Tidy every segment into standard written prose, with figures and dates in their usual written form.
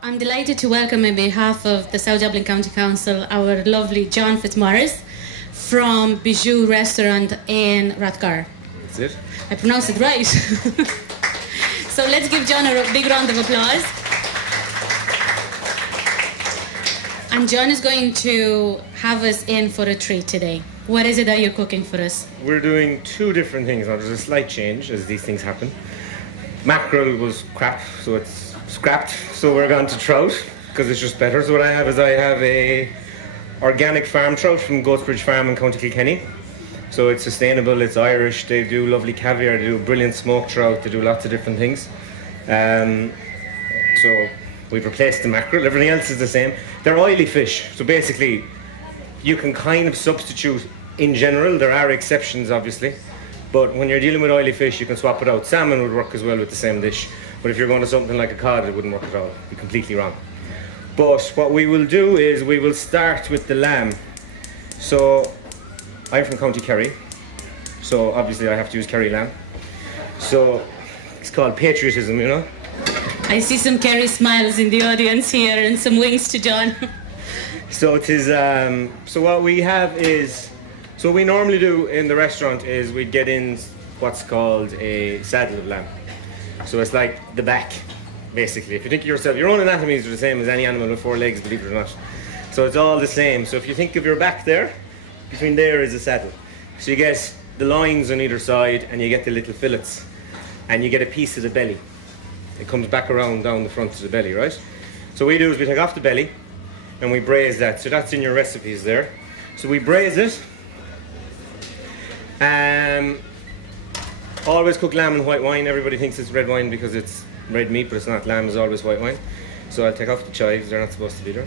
I'm delighted to welcome on behalf of the South Dublin County Council our lovely John Fitzmaurice from Bijou Restaurant in Rathgar. That's it. I pronounced it right. So let's give John a big round of applause. And John is going to have us in for a treat today. What is it that you're cooking for us? We're doing two different things now. There's a slight change as these things happen. Mackerel was crap, so it's scrapped. So we're going to trout because it's just better. So what I have is a organic farm trout from Toonsbridge farm in County Kilkenny. So it's sustainable, it's Irish, they do lovely caviar, they do brilliant smoked trout, they do lots of different things. So we've replaced the mackerel, everything else is the same. They're oily fish, so basically you can kind of substitute in general. There are exceptions obviously, but when you're dealing with oily fish you can swap it out. Salmon would work as well with the same dish, but if you're going to something like a cod it wouldn't work at all, it'd be completely wrong. But what we will do is we will start with the lamb. So I'm from County Kerry, so obviously I have to use Kerry Lamb. So it's called patriotism, you know. I see some Kerry smiles in the audience here and some winks to John. So it is. So what we have is, so what we normally do in the restaurant is we get in what's called a saddle of lamb. So it's like the back, basically. If you think of yourself, your own anatomies are the same as any animal with four legs, believe it or not. So it's all the same. So if you think of your back there, between there is a saddle. So you get the loins on either side and you get the little fillets and you get a piece of the belly. It comes back around down the front of the belly, right? So what we do is we take off the belly and we braise that. So that's in your recipes there. So we braise it. Always cook lamb in white wine. Everybody thinks it's red wine because it's red meat, but it's not. Lamb is always white wine. So I'll take off the chives, they're not supposed to be there.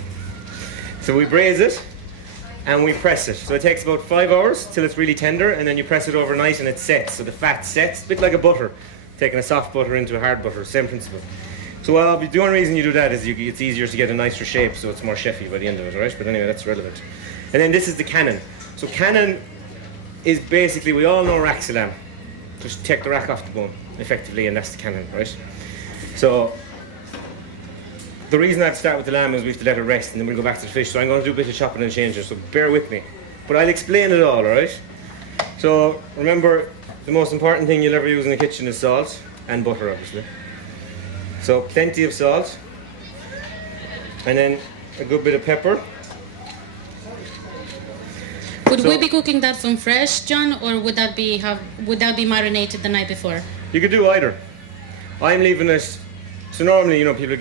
So we braise it and we press it. So it takes about 5 hours till it's really tender, and then you press it overnight and it sets. So the fat sets, a bit like a butter. Taking a soft butter into a hard butter, same principle. So the only reason you do that is it's easier to get a nicer shape, so it's more chefy by the end of it, right? But anyway, that's relevant. And then this is the cannon. So cannon is basically, we all know racks of lamb. Just take the rack off the bone, effectively, and that's the cannon, right? So the reason I have to start with the lamb is we have to let it rest, and then we'll go back to the fish. So I'm going to do a bit of chopping and changing, so bear with me. But I'll explain it all, right? So remember, the most important thing you'll ever use in the kitchen is salt and butter, obviously. So plenty of salt, and then a good bit of pepper. Would we be cooking that from fresh, John, or would that be marinated the night before? You could do either. I'm leaving it. So normally, you know, people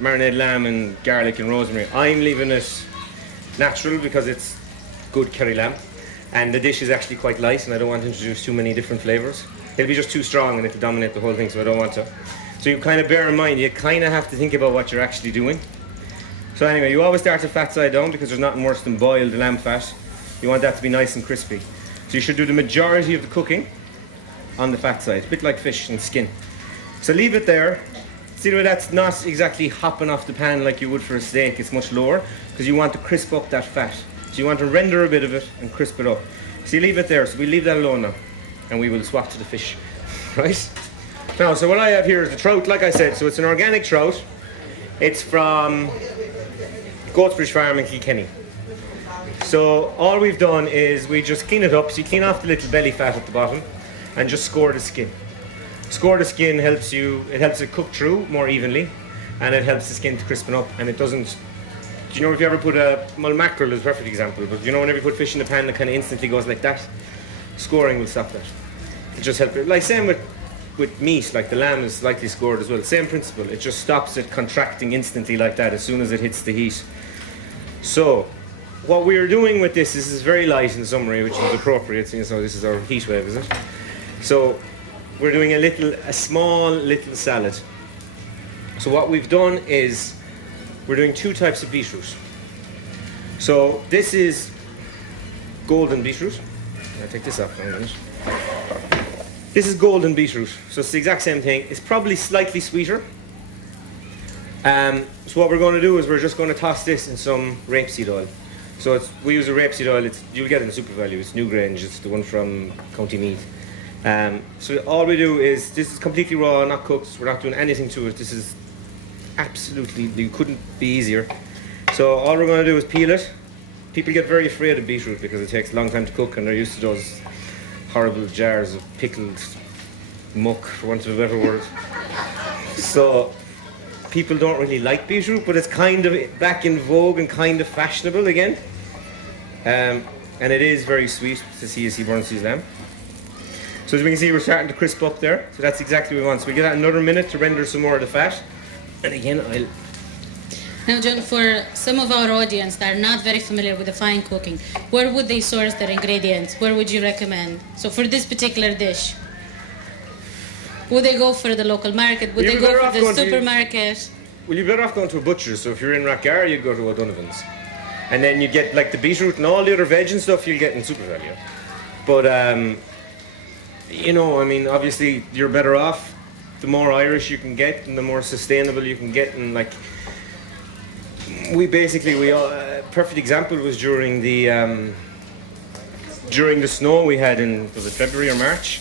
marinate lamb and garlic and rosemary. I'm leaving it natural because it's good Kerry lamb, and the dish is actually quite light, and I don't want to introduce too many different flavours. It'll be just too strong and it'll dominate the whole thing, so I don't want to. So you kind of bear in mind, you kind of have to think about what you're actually doing. So anyway, you always start the fat side down because there's nothing worse than boiled lamb fat. You want that to be nice and crispy. So you should do the majority of the cooking on the fat side, a bit like fish and skin. So leave it there. See the way that's not exactly hopping off the pan like you would for a steak, it's much lower because you want to crisp up that fat. So you want to render a bit of it and crisp it up. So you leave it there, so we leave that alone now and we will swap to the fish, right? Now, so what I have here is the trout, like I said, so it's an organic trout. It's from Toonsbridge farm in Kilkenny. So all we've done is we just clean it up, so you clean off the little belly fat at the bottom and just score the skin. Score the skin helps it cook through more evenly, and it helps the skin to crispen up, and it doesn't. Do you know if you ever put mackerel is a perfect example, but do you know whenever you put fish in the pan it kind of instantly goes like that? Scoring will stop that. It just helps it. Like same with meat, like the lamb is slightly scored as well. Same principle, it just stops it contracting instantly like that as soon as it hits the heat. So what we're doing with this is very light in summary, which is appropriate, so this is our heat wave, is it? So we're doing a small little salad. So what we've done is we're doing two types of beetroot. So this is golden beetroot. I'll take this off for a minute. This is golden beetroot, so it's the exact same thing. It's probably slightly sweeter. So what we're going to do is we're just going to toss this in some rapeseed oil. So we use a rapeseed oil. You'll get it in Super Value. It's Newgrange. It's the one from County Meath. So all we do is, this is completely raw, not cooked. We're not doing anything to it. This is absolutely, you couldn't be easier. So all we're going to do is peel it. People get very afraid of beetroot because it takes a long time to cook and they're used to those horrible jars of pickled muck, for want of a better word. So people don't really like beetroot, but it's kind of back in vogue and kind of fashionable again. And it is very sweet to see as he burns his lamb. So as we can see, we're starting to crisp up there. So that's exactly what we want. So we give that another minute to render some more of the fat. And again, I'll... Now, John, for some of our audience that are not very familiar with the fine cooking, where would they source their ingredients? Where would you recommend? So for this particular dish, would they go for the local market? Would they go for the supermarket? Well, you're better off going to a butcher's. So if you're in Rathgar, you'd go to O'Donovan's. And then you get like the beetroot and all the other veg and stuff you'll get in Super Value. But, you know, I mean, obviously you're better off the more Irish you can get and the more sustainable you can get. And like, perfect example was during the snow we had in, was it February or March,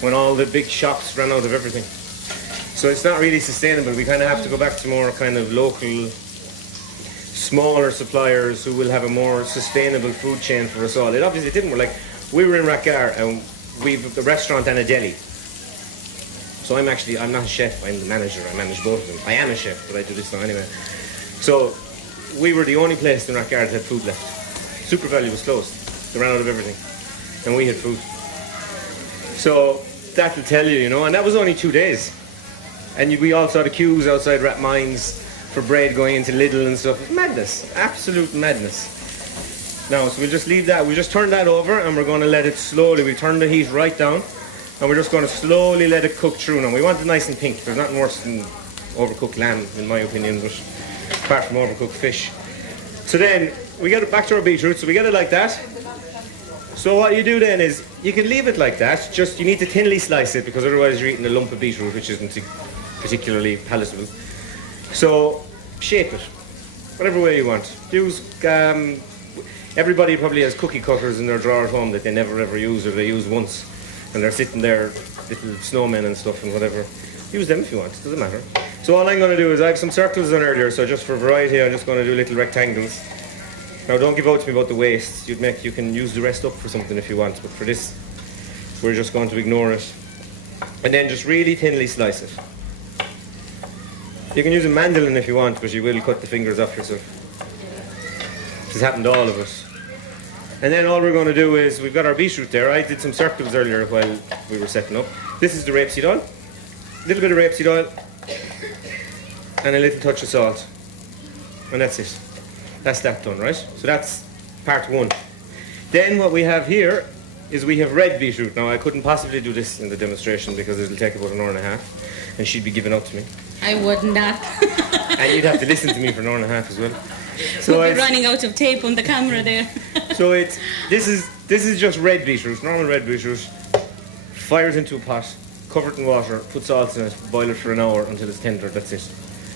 when all the big shops ran out of everything. So it's not really sustainable. We kind of have to go back to more kind of local, smaller suppliers who will have a more sustainable food chain for us all. It obviously didn't work. Like, we were in Rathgar and we've a restaurant and a deli. So I'm not a chef, I'm the manager. I manage both of them. I am a chef, but I do this now anyway. So we were the only place in Rathgar that had food left. Super Value was closed. They ran out of everything. And we had food. So that will tell you, you know, and that was only 2 days. And we all saw the queues outside Rathmines for bread going into Lidl and stuff. Madness. Absolute madness. Now, so we'll just leave that. We'll just turn that over and we're going to let it slowly. We turn the heat right down and we're just going to slowly let it cook through. Now, we want it nice and pink. There's nothing worse than overcooked lamb, in my opinion, but apart from overcooked fish. So then, we get it back to our beetroot. So we get it like that. So what you do then is, you can leave it like that. Just, you need to thinly slice it because otherwise you're eating a lump of beetroot, which isn't particularly palatable. So, shape it. Whatever way you want. Use, everybody probably has cookie cutters in their drawer at home that they never ever use or they use once. And they're sitting there, little snowmen and stuff and whatever. Use them if you want, doesn't matter. So all I'm going to do is, I have some circles done earlier, so just for variety I'm just going to do little rectangles. Now don't give out to me about the waste. You can use the rest up for something if you want, but for this we're just going to ignore it. And then just really thinly slice it. You can use a mandolin if you want, but you will cut the fingers off yourself. This has happened to all of us. And then all we're going to do is, we've got our beetroot there. I did some circles earlier while we were setting up. This is the rapeseed oil. A little bit of rapeseed oil. And a little touch of salt. And that's it. That's that done, right? So that's part one. Then what we have here is we have red beetroot. Now I couldn't possibly do this in the demonstration because it'll take about an hour and a half. And she'd be giving up to me. I would not. And you'd have to listen to me for an hour and a half as well. So we'll be running out of tape on the camera there. So this is just red beetroot, normal red beetroot. Fire it into a pot, cover it in water, put salt in it, boil it for an hour until it's tender. That's it.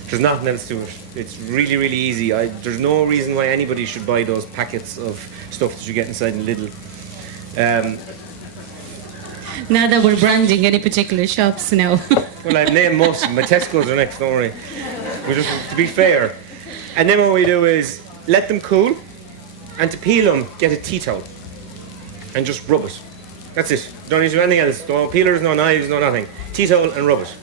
There's nothing else to it. It's really, really easy. There's no reason why anybody should buy those packets of stuff that you get inside in Lidl. Not that we're branding any particular shops now. Well, I've named most of them. My Tesco's are next, don't worry. We're just, to be fair. And then what we do is let them cool, and to peel them, get a tea towel and just rub it. That's it. Don't need to do anything else. No peelers, no knives, no nothing. Tea towel and rub it.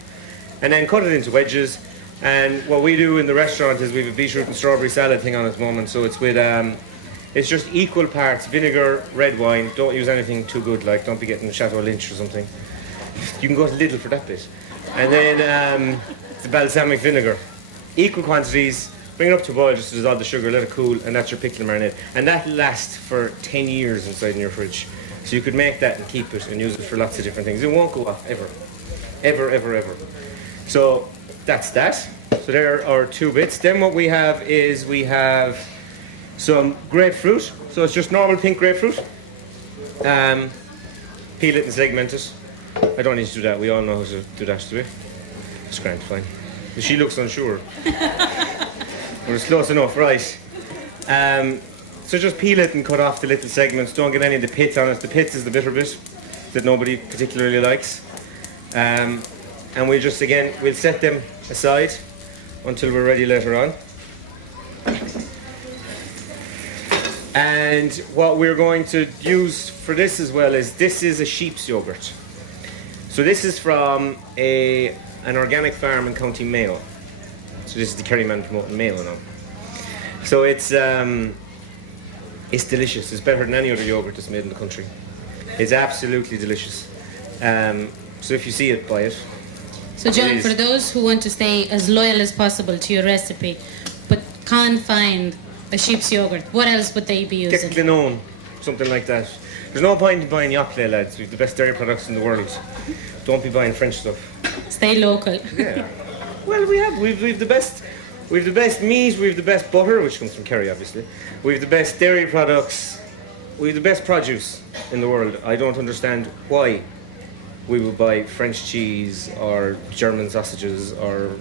And then cut it into wedges. And what we do in the restaurant is we have a beetroot and strawberry salad thing on at the moment. So it's with, it's just equal parts vinegar, red wine. Don't use anything too good, like don't be getting Chateau Lynch or something. You can go to Lidl for that bit. And then the balsamic vinegar. Equal quantities. Bring it up to a boil just to dissolve the sugar, let it cool, and that's your pickle marinade. And that lasts for 10 years inside in your fridge. So you could make that and keep it and use it for lots of different things. It won't go off, ever. Ever, ever, ever. So that's that. So there are our two bits. Then what we have is we have some grapefruit. So it's just normal pink grapefruit. Peel it and segment it. I don't need to do that. We all know how to do that, do we? It's grand, fine. But she looks unsure. But it's close enough, right. So just peel it and cut off the little segments. Don't get any of the pits on it. The pits is the bitter bit that nobody particularly likes. And we'll just, again, we'll set them aside. until we're ready later on. And what we're going to use for this as well is, this is a sheep's yoghurt. So this is from an organic farm in County Mayo. So this is the Kerry man promoting Mayo now. So it's delicious. It's better than any other yoghurt that's made in the country. It's absolutely delicious. So if you see it, buy it. So John, for those who want to stay as loyal as possible to your recipe, but can't find a sheep's yoghurt, what else would they be using? Get Glenone, something like that. There's no point in buying Yoplait, lads. We've the best dairy products in the world. Don't be buying French stuff. Stay local. Yeah. Well, we've the best. We've the best meat. We've the best butter, which comes from Kerry, obviously. We've the best dairy products. We've the best produce in the world. I don't understand why we would buy French cheese or German sausages or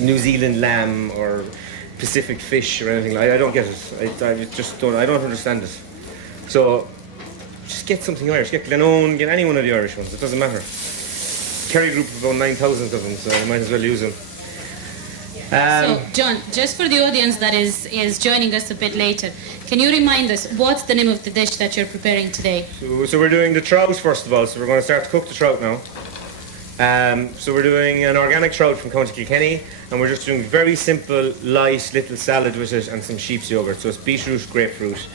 New Zealand lamb or Pacific fish or anything. I don't get it. I just don't. I don't understand it. So just get something Irish. Get Glenone. Get any one of the Irish ones. It doesn't matter. Kerry group of about 9,000 of them, so I might as well use them. So, John, just for the audience that is joining us a bit later, can you remind us what's the name of the dish that you're preparing today? So we're doing the trout first of all. So we're going to start to cook the trout now. So we're doing an organic trout from County Kilkenny, and we're just doing very simple, light little salad with it and some sheep's yoghurt. So it's beetroot, grapefruit,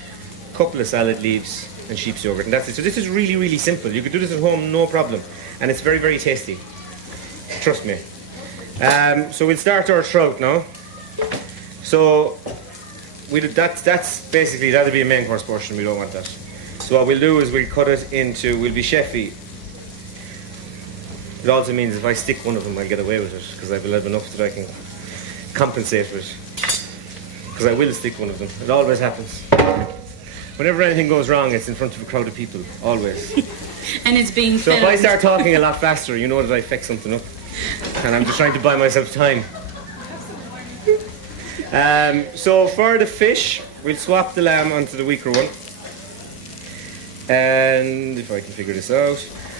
a couple of salad leaves, and sheep's yoghurt, and that's it. So this is really, really simple. You could do this at home, no problem, and it's very, very tasty. Trust me. So we'll start our trout now. So that's basically, that'll be a main course portion. We don't want that. So what we'll do is we'll cut it into. We'll be chefy. It also means if I stick one of them, I'll get away with it because I will have enough that I can compensate with. Because I will stick one of them. It always happens. Whenever anything goes wrong, it's in front of a crowd of people. Always. And it's being So filmed. if I start talking a lot faster, you know that I fuck something up. And I'm just trying to buy myself time. So for the fish, we'll swap the lamb onto the weaker one. And if I can figure this out.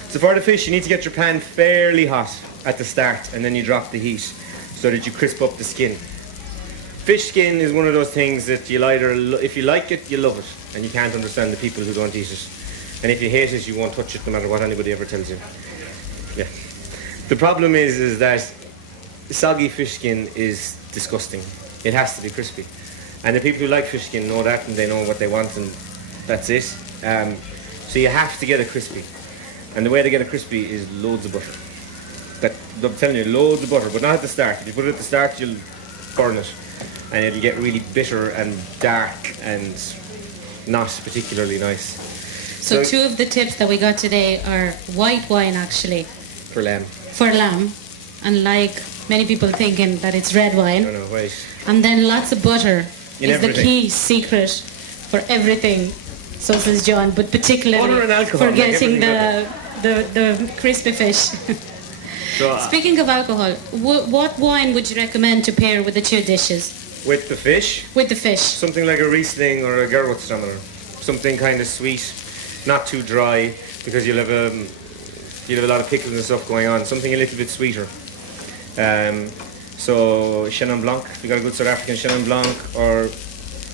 So for the fish, you need to get your pan fairly hot at the start, and then you drop the heat so that you crisp up the skin. Fish skin is one of those things that you'll either, if you like it, you love it, and you can't understand the people who don't eat it. And if you hate it, you won't touch it no matter what anybody ever tells you. Yeah. The problem is that soggy fish skin is disgusting. It has to be crispy. And the people who like fish skin know that, and they know what they want, and that's it. So you have to get it crispy. And the way to get it crispy is loads of butter. I'm telling you, loads of butter, but not at the start. If you put it at the start, you'll burn it. And it'll get really bitter and dark and not particularly nice. So two of the tips that we got today are white wine, actually. For lamb. For lamb. And like many people thinking that it's red wine. No, white. And then lots of butter In is everything. the key secret for everything. So says John, but particularly Butter and alcohol for make getting everything the crispy fish. So, Speaking of alcohol, what wine would you recommend to pair with the two dishes? with the fish, With the fish. something like a Riesling or a Gewürztraminer. Something kind of sweet, not too dry, because you'll have a lot of pickles and stuff going on. Something a little bit sweeter. So Chenin Blanc, if you got a good South African Chenin Blanc, or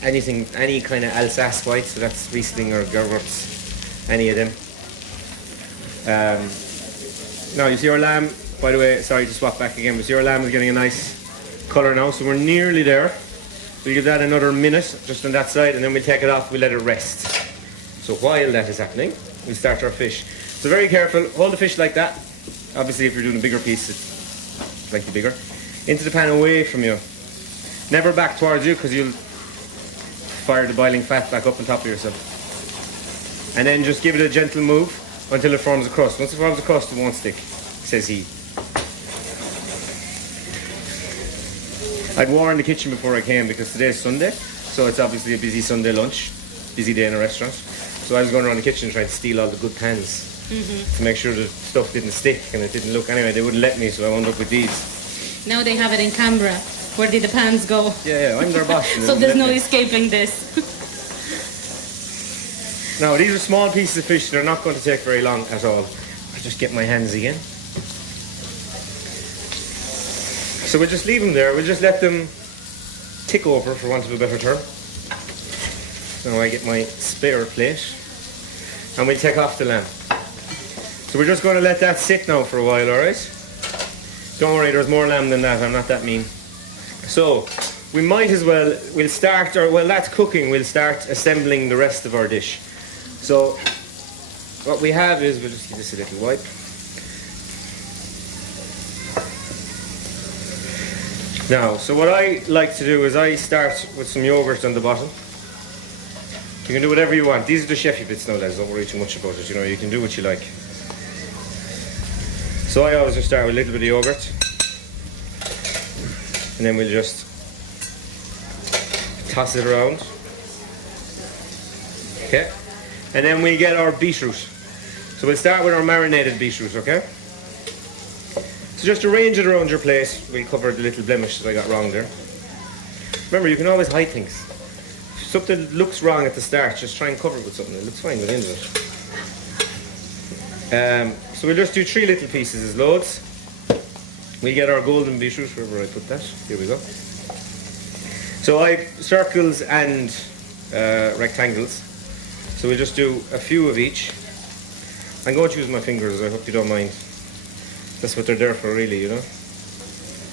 anything, any kind of Alsace white, so that's Riesling or Gewürz, any of them. Now you see our lamb, by the way, sorry to swap back again, but see our lamb is getting a nice colour now, so we're nearly there. We'll give that another minute, just on that side, and then we'll take it off, we'll let it rest. So while that is happening, we'll start our fish. So very careful, hold the fish like that. Obviously if you're doing a bigger piece, it's slightly bigger. Into the pan away from you. Never back towards you, because you'll fire the boiling fat back up on top of yourself. And then just give it a gentle move until it forms a crust. Once it forms a crust, it won't stick, says he. I'd warned the kitchen before I came because today's Sunday, so it's obviously a busy Sunday lunch, busy day in a restaurant. So I was going around the kitchen trying to steal all the good pans to make sure the stuff didn't stick and it didn't look. Anyway, they wouldn't let me, so I wound up with these. Now they have it in Canberra. Where did the pans go? Yeah, I'm their boss. So there's no escaping this. Now, these are small pieces of fish. They're not going to take very long at all. I'll just get my hands again. So we'll just leave them there. We'll just let them tick over, for want of a better term. Now I get my spare plate, and we'll take off the lamb. So we're just going to let that sit now for a while, alright? Don't worry, there's more lamb than that, I'm not that mean. So, we might as well, we'll start, or while that's cooking, we'll start assembling the rest of our dish. So, what we have is, we'll just give this a little wipe. Now, so what I like to do is I start with some yoghurt on the bottom. You can do whatever you want. These are the chefy bits now, lads, don't worry too much about it, you know, you can do what you like. So I always just start with a little bit of yoghurt, and then we'll just toss it around. Okay, and then we get our beetroot. So we'll start with our marinated beetroot, okay? So just arrange it around your plate. We'll cover the little blemish that I got wrong there. Remember, you can always hide things. If something looks wrong at the start, just try and cover it with something. It looks fine by the end of it. So we'll just do 3 little pieces as loads. We'll get our golden beetroot, wherever I put that. Here we go. So I have circles and rectangles. So we'll just do a few of each. I'm going to use my fingers, I hope you don't mind. That's what they're there for, really, you know.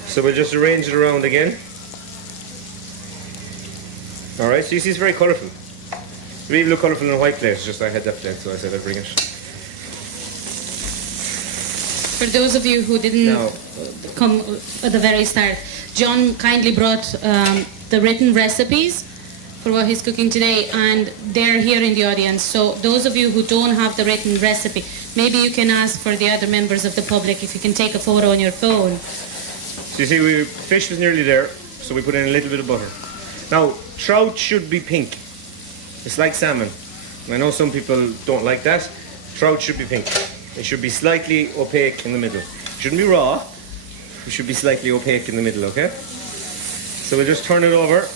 So we'll just arrange it around again. Alright, so you see it's very colourful. It really look colourful in a white plate, it's just I had that plate, so I said I'd bring it. For those of you who didn't come at the very start, John kindly brought the written recipes for what he's cooking today, and they're here in the audience. So those of you who don't have the written recipe, maybe you can ask for the other members of the public if you can take a photo on your phone. So you see, fish was nearly there, so we put in a little bit of butter. Now, trout should be pink. It's like salmon. I know some people don't like that. Trout should be pink. It should be slightly opaque in the middle. It shouldn't be raw. It should be slightly opaque in the middle, okay? So we'll just turn it over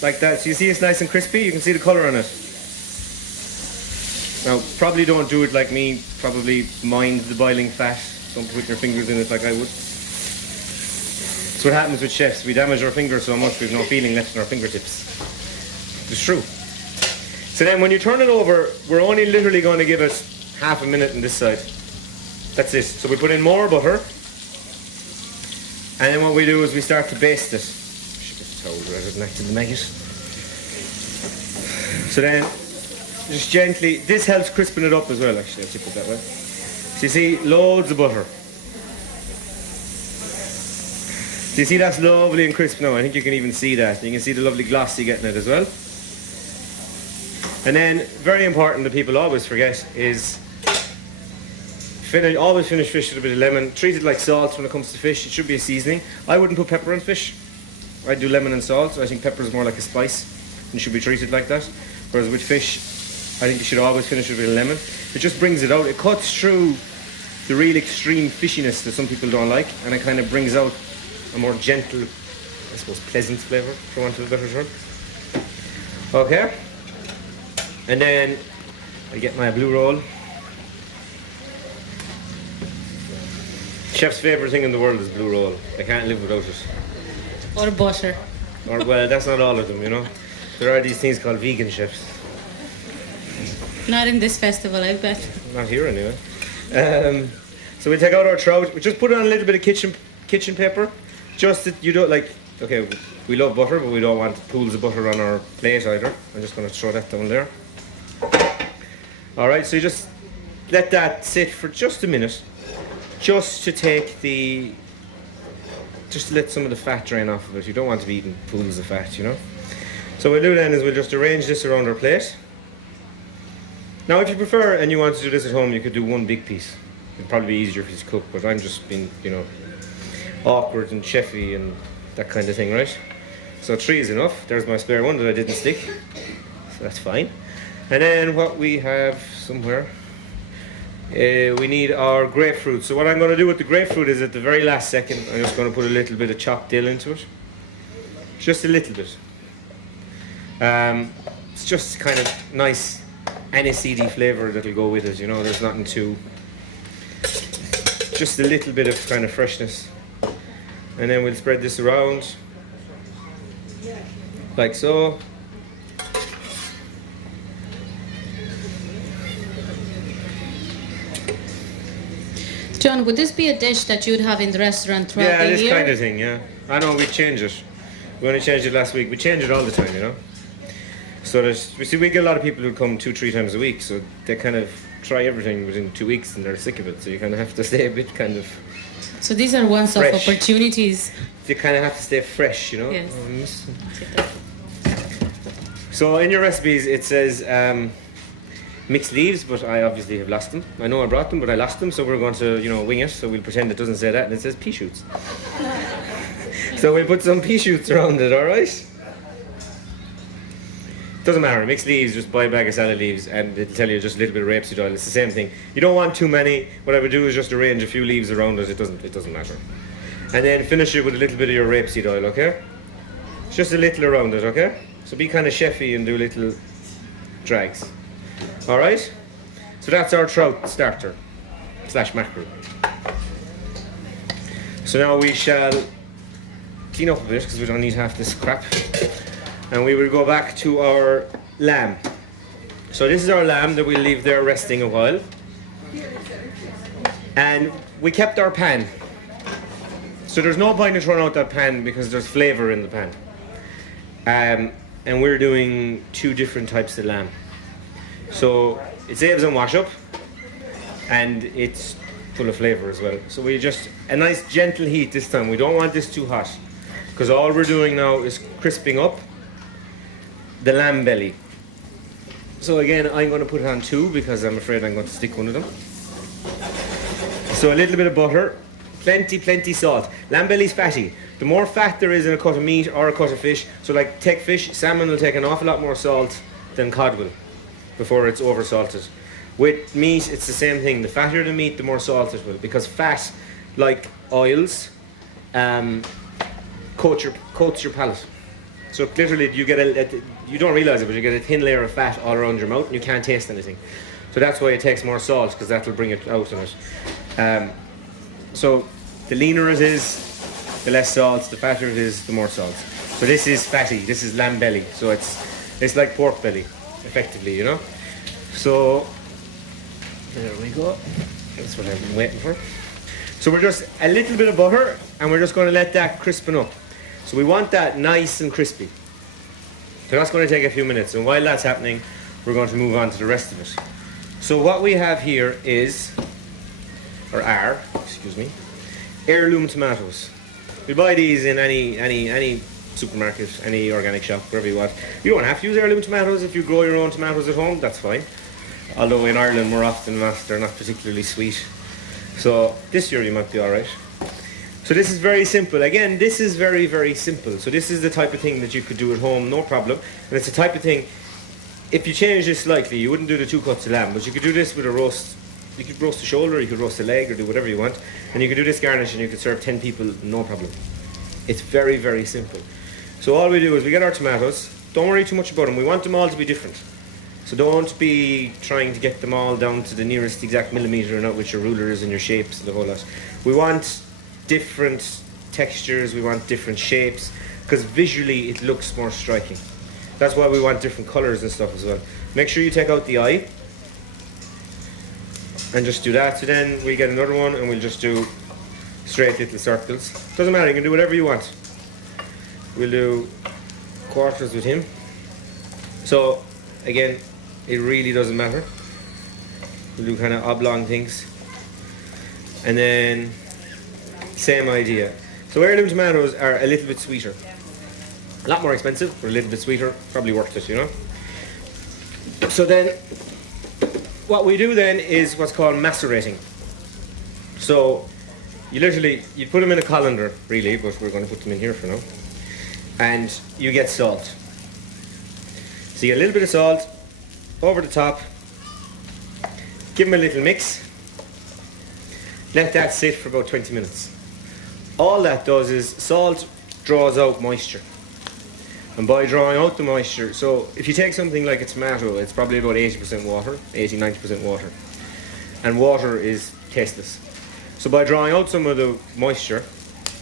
like that. So you see it's nice and crispy. You can see the colour on it. Now, probably don't do it like me. Probably mind the boiling fat. Don't put your fingers in it like I would. That's what happens with chefs. We damage our fingers so much we have no feeling left in our fingertips. It's true. So then when you turn it over, we're only literally going to give it half a minute on this side. That's it. So we put in more butter. And then what we do is we start to baste it. I should get the towel rather than acting the maggot. So then, just gently, this helps crispen it up as well, actually, I'll tip it that way. So you see, loads of butter. So you see that's lovely and crisp now. I think you can even see that. You can see the lovely gloss you get in it as well. And then, very important that people always forget is always finish fish with a bit of lemon. Treat it like salt when it comes to fish. It should be a seasoning. I wouldn't put pepper on fish. I'd do lemon and salt. I think pepper is more like a spice and should be treated like that. Whereas with fish, I think you should always finish with a bit of lemon. It just brings it out. It cuts through the real extreme fishiness that some people don't like, and it kind of brings out a more gentle, I suppose, pleasant flavour, for want of a better term. Okay. And then I get my blue roll. Chef's favourite thing in the world is blue roll. I can't live without it. Or butter. Or, well, that's not all of them, you know. There are these things called vegan chefs. Not in this festival, I bet. Not here, anyway. So we take out our trout. We just put on a little bit of kitchen paper. Just that you don't like. Okay, we love butter, but we don't want pools of butter on our plate either. I'm just going to throw that down there. All right, so you just let that sit for just a minute. Just to let some of the fat drain off of it. You don't want to be eating pools of fat, you know. So what we'll do then is we'll just arrange this around our plate. Now if you prefer and you want to do this at home, you could do one big piece. It'd probably be easier for you to cook, but I'm just being, you know, awkward and chefy and that kind of thing, right? So 3 is enough. There's my spare one that I didn't stick. So that's fine. And then what we have somewhere, we need our grapefruit. So what I'm going to do with the grapefruit is at the very last second, I'm just going to put a little bit of chopped dill into it. Just a little bit. It's just kind of nice aniseedy flavour that'll go with it, you know, there's nothing too... Just a little bit of kind of freshness. And then we'll spread this around like so. John, would this be a dish that you'd have in the restaurant throughout the year? Yeah, this kind of thing, yeah. I know we change it. We only changed it last week. We change it all the time, you know. So we get a lot of people who come 2-3 times a week, so they kind of try everything within 2 weeks and they're sick of it. So you kind of have to stay a bit kind of. So these are once-off opportunities. You kind of have to stay fresh, you know. Yes. So in your recipes it says mixed leaves, but I obviously have lost them. I know I brought them, but I lost them, so we're going to, wing it. So we'll pretend it doesn't say that, and it says pea shoots. So we'll put some pea shoots around it, all right? Doesn't matter. Mixed leaves, just buy a bag of salad leaves, and it'll tell you just a little bit of rapeseed oil. It's the same thing. You don't want too many. What I would do is just arrange a few leaves around it. It doesn't matter. And then finish it with a little bit of your rapeseed oil, okay? Just a little around it, okay? So be kind of chefy and do little drags. Alright? So that's our trout starter / mackerel. So now we shall clean up a bit because we don't need half this crap. And we will go back to our lamb. So this is our lamb that we'll leave there resting a while. And we kept our pan. So there's no point in throwing out that pan because there's flavour in the pan. And we're doing 2 different types of lamb. So it saves on wash up and it's full of flavour as well. So we just, a nice gentle heat this time. We don't want this too hot because all we're doing now is crisping up the lamb belly. So again, I'm going to put it on 2 because I'm afraid I'm going to stick one of them. So a little bit of butter, plenty salt. Lamb belly's fatty. The more fat there is in a cut of meat or a cut of fish, so like take fish, salmon will take an awful lot more salt than cod will before it's over salted. With meat, it's the same thing. The fattier the meat, the more salt it will, because fat, like oils, coats your palate. So literally, you get you don't realise it, but you get a thin layer of fat all around your mouth, and you can't taste anything. So that's why it takes more salt, because that will bring it out in it. So the leaner it is, the less salt. The fatter it is, the more salt. So this is fatty. This is lamb belly. So it's like pork belly, effectively, you know. So there we go. That's what I've been waiting for. So we're just a little bit of butter, and we're just going to let that crispen up. So we want that nice and crispy. So that's going to take a few minutes, and while that's happening, we're going to move on to the rest of it. So what we have here is, or are, excuse me, heirloom tomatoes. We buy these in any supermarket, any organic shop, wherever you want. You don't have to use heirloom tomatoes if you grow your own tomatoes at home. That's fine. Although in Ireland, more often than not, they're not particularly sweet. So this year you might be all right. So this is very simple. Again, this is very, very simple. So this is the type of thing that you could do at home, no problem. And it's the type of thing, if you change this slightly, you wouldn't do the 2 cuts of lamb, but you could do this with a roast. You could roast the shoulder, you could roast the leg, or do whatever you want. And you could do this garnish and you could serve 10 people, no problem. It's very, very simple. So all we do is we get our tomatoes. Don't worry too much about them. We want them all to be different. So don't be trying to get them all down to the nearest exact millimetre and out with your rulers and your shapes and the whole lot. We want different textures, we want different shapes, because visually it looks more striking. That's why we want different colours and stuff as well. Make sure you take out the eye and just do that. So then we get another one and we'll just do straight little circles. Doesn't matter, you can do whatever you want. We'll do quarters with him. So again, it really doesn't matter. We'll do kind of oblong things. And then same idea. So heirloom tomatoes are a little bit sweeter. A lot more expensive, but a little bit sweeter. Probably worth it, you know. So then what we do then is what's called macerating. So you put them in a colander, really, but we're going to put them in here for now. And you get salt. So you get a little bit of salt over the top. Give them a little mix. Let that sit for about 20 minutes. All that does is salt draws out moisture. And by drawing out the moisture, so if you take something like a tomato, it's probably about 80% water, 80-90% water. And water is tasteless. So by drawing out some of the moisture,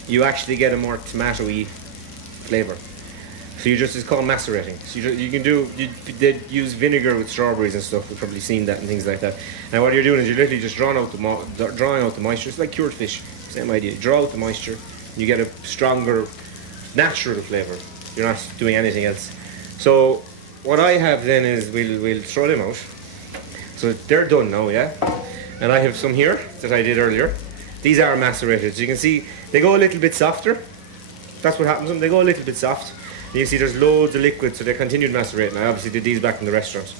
you actually get a more tomatoey flavour. So it's called macerating. So they use vinegar with strawberries and stuff. We've probably seen that and things like that. And what you're doing is you're literally just drawing out the moisture. It's like cured fish, same idea. You draw out the moisture, you get a stronger, natural flavour. You're not doing anything else. So what I have then is we'll throw them out. So they're done now, yeah? And I have some here that I did earlier. These are macerated. So you can see they go a little bit softer. That's what happens to them. They go a little bit soft. And you see there's loads of liquid, so they continued macerating. I obviously did these back in the restaurant.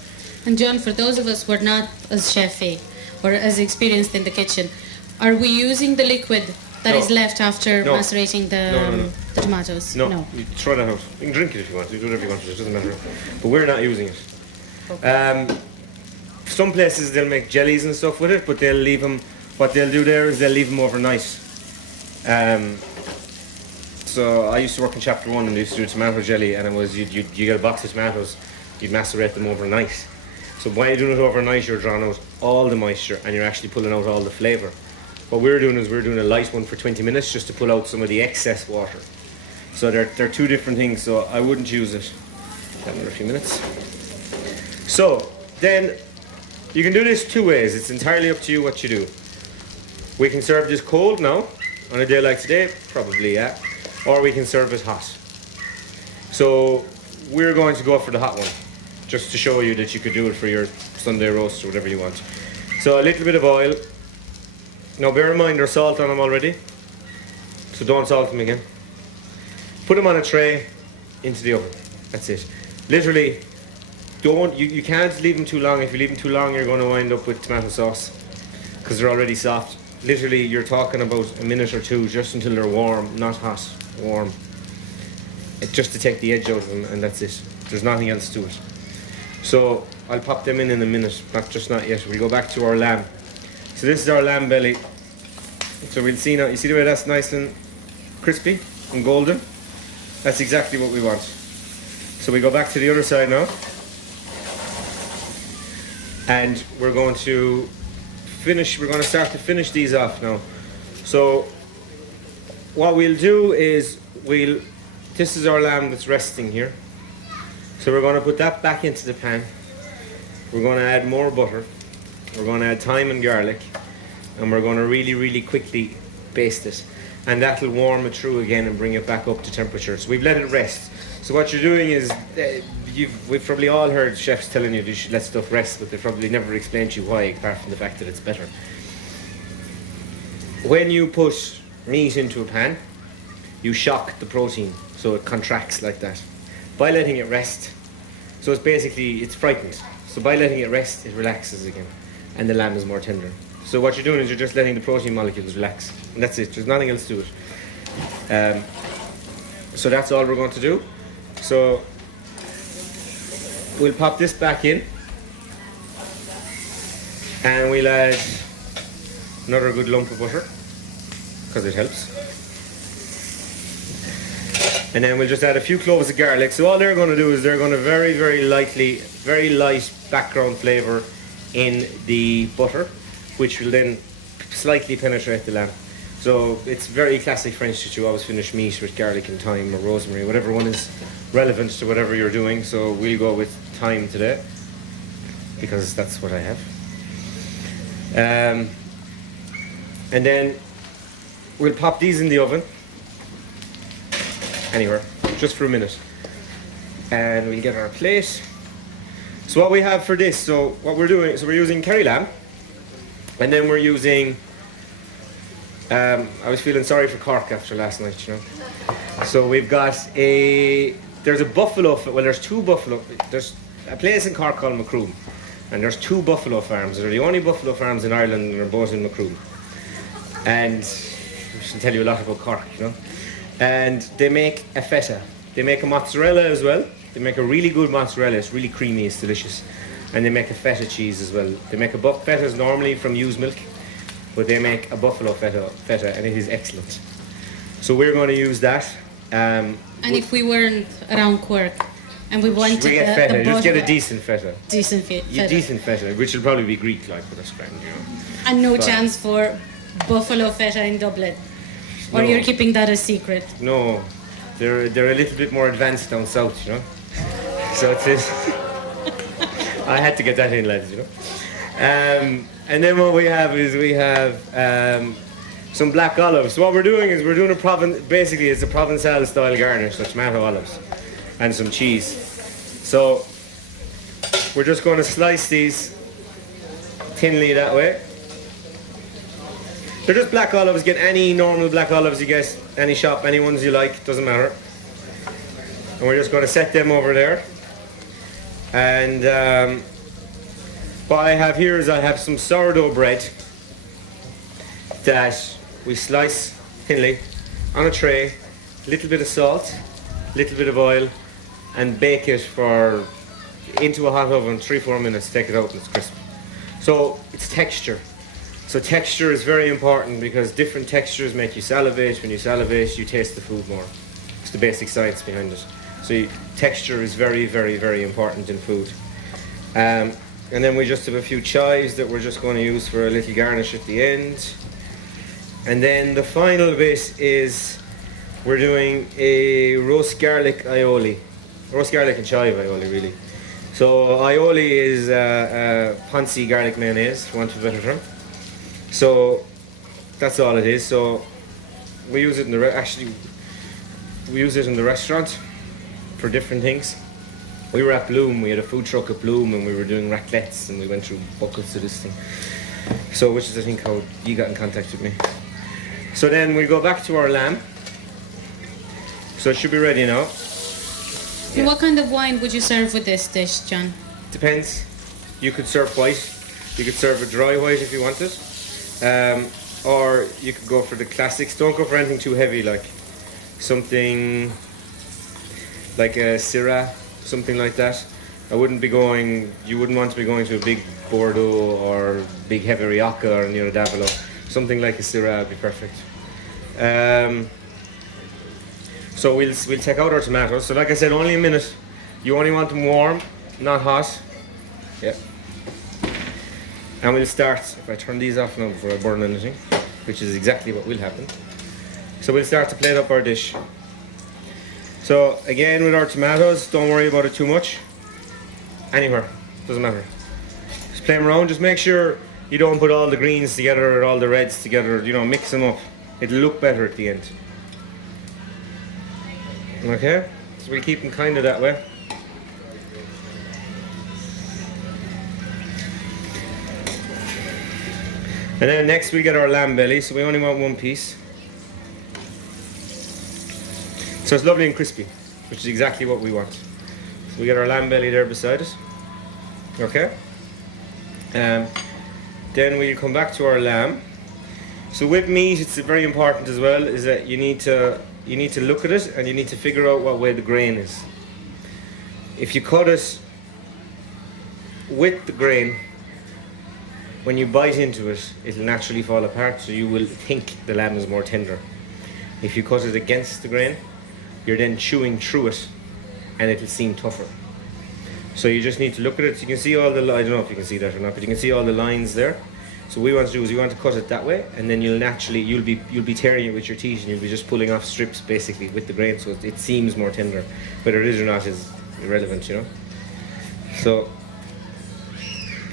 And John, for those of us who are not as chefy or as experienced in the kitchen, are we using the liquid that is left after macerating the tomatoes? No, you throw that out. You can drink it if you want. You do whatever you want. It doesn't matter. But we're not using it. Okay. Some places they'll make jellies and stuff with it, but they'll leave them. What they'll do there is they'll leave them overnight. So I used to work in Chapter 1 and they used to do tomato jelly, and it was you get a box of tomatoes, you'd macerate them overnight. So while you're doing it overnight, you're drawing out all the moisture and you're actually pulling out all the flavour. What we're doing is we're doing a light one for 20 minutes just to pull out some of the excess water. So they're two different things, so I wouldn't use it. Another few minutes. So then you can do this two ways. It's entirely up to you what you do. We can serve this cold now, on a day like today, probably, yeah. Or we can serve it hot. So we're going to go for the hot one, just to show you that you could do it for your Sunday roast or whatever you want. So a little bit of oil. Now bear in mind there's salt on them already, so don't salt them again. Put them on a tray into the oven. That's it. Literally, you can't leave them too long. If you leave them too long, you're going to wind up with tomato sauce because they're already soft. Literally, you're talking about a minute or two just until they're warm, not hot, warm. Just to take the edge out of them, and that's it. There's nothing else to it. So I'll pop them in a minute, not yet. We'll go back to our lamb. So this is our lamb belly. So we'll see now. You see the way that's nice and crispy and golden? That's exactly what we want. So we go back to the other side now, and we're going to start to finish these off now. So what we'll do is this is our lamb that's resting here. So we're going to put that back into the pan. We're going to add more butter. We're going to add thyme and garlic, and we're going to really, really quickly baste it. And that'll warm it through again and bring it back up to temperature. So we've let it rest. So what you're doing is, we've probably all heard chefs telling you should let stuff rest, but they've probably never explained to you why, apart from the fact that it's better. When you put meat into a pan, you shock the protein so it contracts like that. By letting it rest, so it's frightened. So by letting it rest, it relaxes again, and the lamb is more tender. So what you're doing is you're just letting the protein molecules relax, and that's it. There's nothing else to it. So that's all we're going to do. So we'll pop this back in, and we'll add another good lump of butter because it helps. And then we'll just add a few cloves of garlic. So all they're going to do is they're going to very, very light background flavour in the butter, which will then slightly penetrate the lamb. So it's very classic French that you always finish meat with garlic and thyme or rosemary, whatever one is relevant to whatever you're doing. So we'll go with thyme today because that's what I have. And then we'll pop these in the oven. Anywhere, just for a minute, and we'll get our plate. So what we have for this, we're using Kerry Lamb, and then we're using I was feeling sorry for Cork after last night, you know. So we've got there's a place in Cork called Mackerel, and there's two buffalo farms. They're the only buffalo farms in Ireland, and they're both in Mackerel. And I should tell you a lot about Cork, you know. And they make a feta. They make a mozzarella as well. They make a really good mozzarella. It's really creamy, it's delicious. And they make a feta cheese as well. They make feta is normally from ewe's milk, but they make a buffalo feta, and it is excellent. So we're going to use that. And if we weren't around Cork and we wanted we get feta, just get a decent feta. Decent feta, which will probably be Greek-like, but that's grand, you know. And no chance for buffalo feta in Dublin. Or No. you're keeping that a secret? No, they're a little bit more advanced down south, you know. So it's I had to get that in, lads, you know. And then what we have is some black olives. So what we're doing is we're doing basically it's a Provençal style garnish, so tomato olives and some cheese. So we're just going to slice these thinly that way. They're just black olives. Get any normal black olives you get, any shop, any ones you like, doesn't matter. And we're just going to set them over there. And what I have here is I have some sourdough bread that we slice thinly on a tray, a little bit of salt, a little bit of oil, and bake it into a hot oven, 3-4 minutes, take it out and it's crisp. So it's texture. So texture is very important because different textures make you salivate. When you salivate, you taste the food more. It's the basic science behind it. So texture is very, very, very important in food. And then we just have a few chives that we're just going to use for a little garnish at the end. And then the final bit is we're doing a roast garlic aioli. Roast garlic and chive aioli, really. So aioli is Ponzi garlic mayonnaise, for want of a better term. So that's all it is. So we use it in we use it in the restaurant for different things. We were at Bloom, we had a food truck at Bloom and we were doing raclettes and we went through buckets of this thing. So which is I think how you got in contact with me. So then we go back to our lamb. So it should be ready now. And what kind of wine would you serve with this dish, John? Depends. You could serve white. You could serve a dry white if you wanted. Or you could go for the classics. Don't go for anything too heavy, like something like a Syrah, something like that. You wouldn't want to be going to a big Bordeaux or big heavy Rioja or near a Davilo. Something like a Syrah would be perfect. So we'll take out our tomatoes. So like I said, only a minute. You only want them warm, not hot. Yeah. And we'll start, if I turn these off now before I burn anything, which is exactly what will happen. So we'll start to plate up our dish. So again with our tomatoes, don't worry about it too much. Anywhere, doesn't matter. Just play them around, just make sure you don't put all the greens together or all the reds together, mix them up. It'll look better at the end. Okay, so we'll keep them kind of that way. And then next we get our lamb belly, so we only want one piece. So it's lovely and crispy, which is exactly what we want. So we get our lamb belly there beside it. Okay. Then we come back to our lamb. So with meat, it's very important as well, is that you need to look at it and you need to figure out what way the grain is. If you cut it with the grain, when you bite into it, it'll naturally fall apart, so you will think the lamb is more tender. If you cut it against the grain, you're then chewing through it and it'll seem tougher. So you just need to look at it. So you can see all the, I don't know if you can see that or not, but you can see all the lines there. So what we want to do is we want to cut it that way, and then you'll be tearing it with your teeth and you'll be just pulling off strips basically with the grain, so it seems more tender. Whether it is or not is irrelevant, So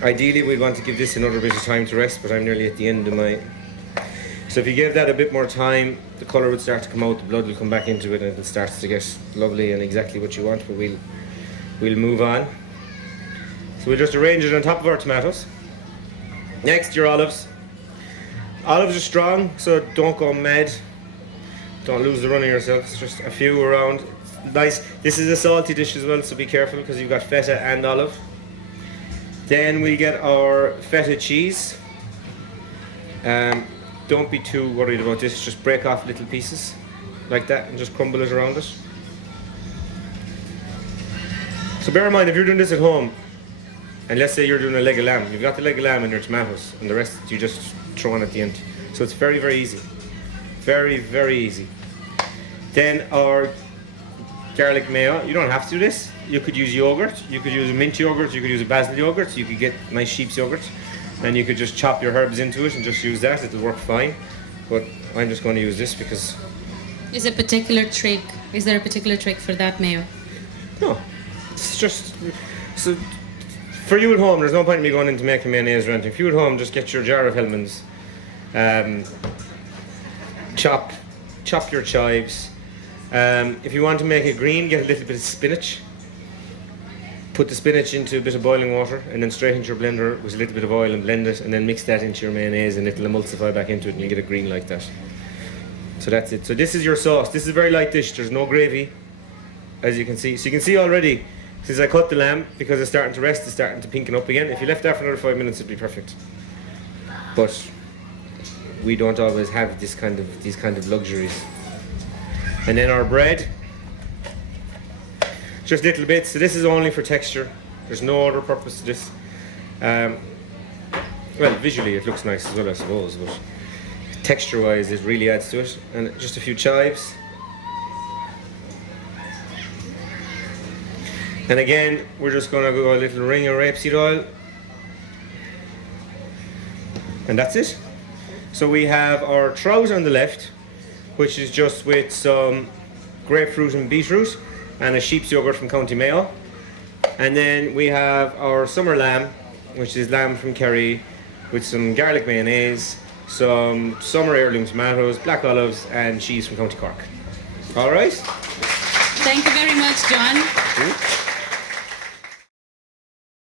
ideally we'd want to give this another bit of time to rest, but I'm nearly at the end of my... So if you give that a bit more time, the colour would start to come out, the blood will come back into it, and it starts to get lovely and exactly what you want, but we'll move on. So we'll just arrange it on top of our tomatoes. Next, your olives. Olives are strong, so don't go mad. Don't lose the run of yourself. It's just a few around. Nice. This is a salty dish as well, so be careful because you've got feta and olive. Then we get our feta cheese. Don't be too worried about this. Just break off little pieces like that and just crumble it around it. So bear in mind, if you're doing this at home, and let's say you're doing a leg of lamb, you've got the leg of lamb and your tomatoes, and the rest you just throw on at the end. So it's very, very easy. Very, very easy. Then our garlic mayo. You don't have to do this. You could use yogurt. You could use a mint yogurt. You could use a basil yogurt. You could get nice sheep's yogurt. And you could just chop your herbs into it and just use that. It'll work fine. but I'm just going to use this because Is there a particular trick for that mayo? no, it's just so. For you at home, there's no point in me going into making mayonnaise or anything. For you at home, just get your jar of Hellmann's, chop your chives. If you want to make it green, get a little bit of spinach. Put the spinach into a bit of boiling water and then straight into your blender with a little bit of oil and blend it, and then mix that into your mayonnaise and it'll emulsify back into it and you get it green like that. So that's it. So this is your sauce. This is a very light dish. There's no gravy, as you can see. So you can see already, since I cut the lamb, because it's starting to rest, it's starting to pinken up again. If you left that for another 5 minutes, it'd be perfect. But we don't always have these kind of luxuries. And then our bread, just little bits. So this is only for texture. There's no other purpose to this. Well, visually it looks nice as well, I suppose, but texture-wise it really adds to it. And just a few chives. And again, we're just going to go a little ring of rapeseed oil. And that's it. So we have our trout on the left, which is just with some grapefruit and beetroot and a sheep's yoghurt from County Mayo. And then we have our summer lamb, which is lamb from Kerry with some garlic mayonnaise, some summer heirloom tomatoes, black olives and cheese from County Cork. All right? Thank you very much, John.